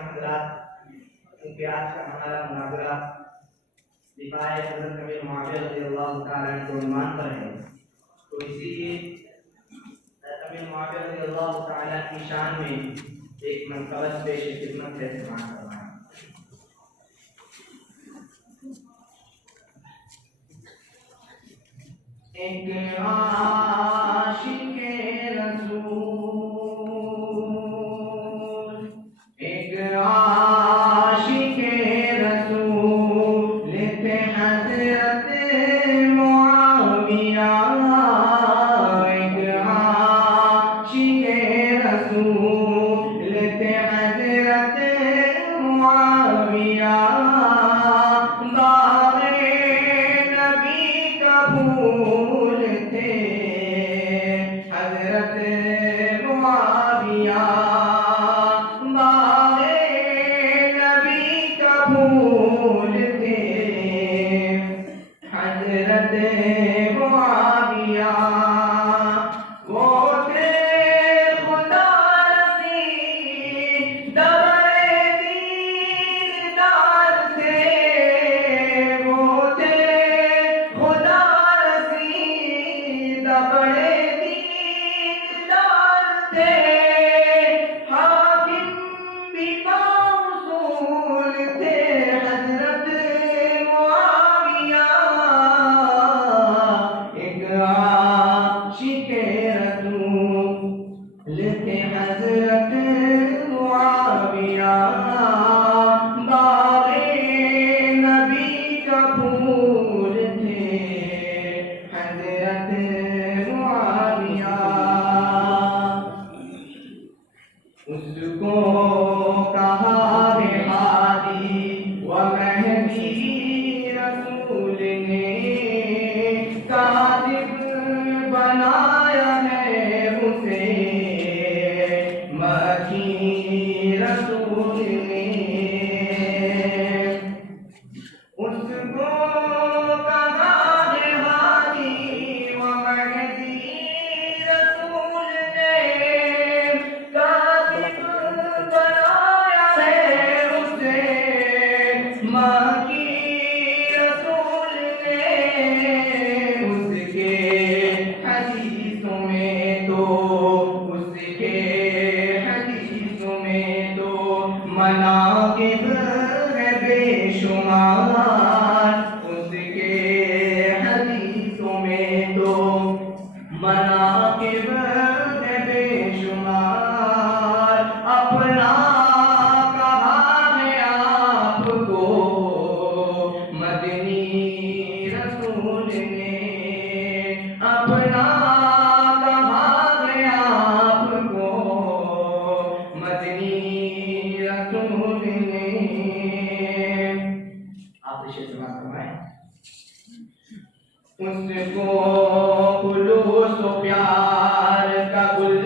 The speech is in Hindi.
क्योंकि आज का हमारा मुनाज़रा दिफाए हज़रत अमीर मुआविया रज़ियल्लाहु तआला अन्हु के उन्वान पर है। तो इसीलिए अमीर मुआविया रज़ियल्लाहु तआला की शान में एक मनक़बत पेश खिदमत से समाअत करवाएं। एक आशिक़े रसूल, एक आशिक़े रसूल थे हज़रत मुआविया, एक आशिक़े रसूल थे हज़रत मुआविया, बाग़े नबी कबूल थे हज़रत मुआविया, बाग़े नबी कबूल थे हज़रत मुआविया। वो थे खुदा रसीद बड़े दीनदार थे, वो थे खुदा रसीद बड़े दीनदार थे, हाकिम भी बाउसूल थे हज़रत मुआविया, एक आशिक़े रसूल थे हज़रत मुआविया, बाग़े नबी कबूल थे हज़रत मुआविया। उसको कहा है हादी व महदी रसूल ने, कातिब बनाया है उसे मकी रसूल ने। उसको कहा है हादी व महदी रसूल ने, कातिब बनाया है उसे मकी रसूल ने। उसके हदीसों में तो, उसके हदीसों में तो मनाक़िब है बेशुमार, उसके हदीसों में तो मनाक़िब है बेशुमार। अपना कहा है आपको मदनी रसूल ने, अपना कहा है आपको मदनी रसूल ने। आप इसे समाप्त करवाएं। उसको खुलूस प्यार का गुल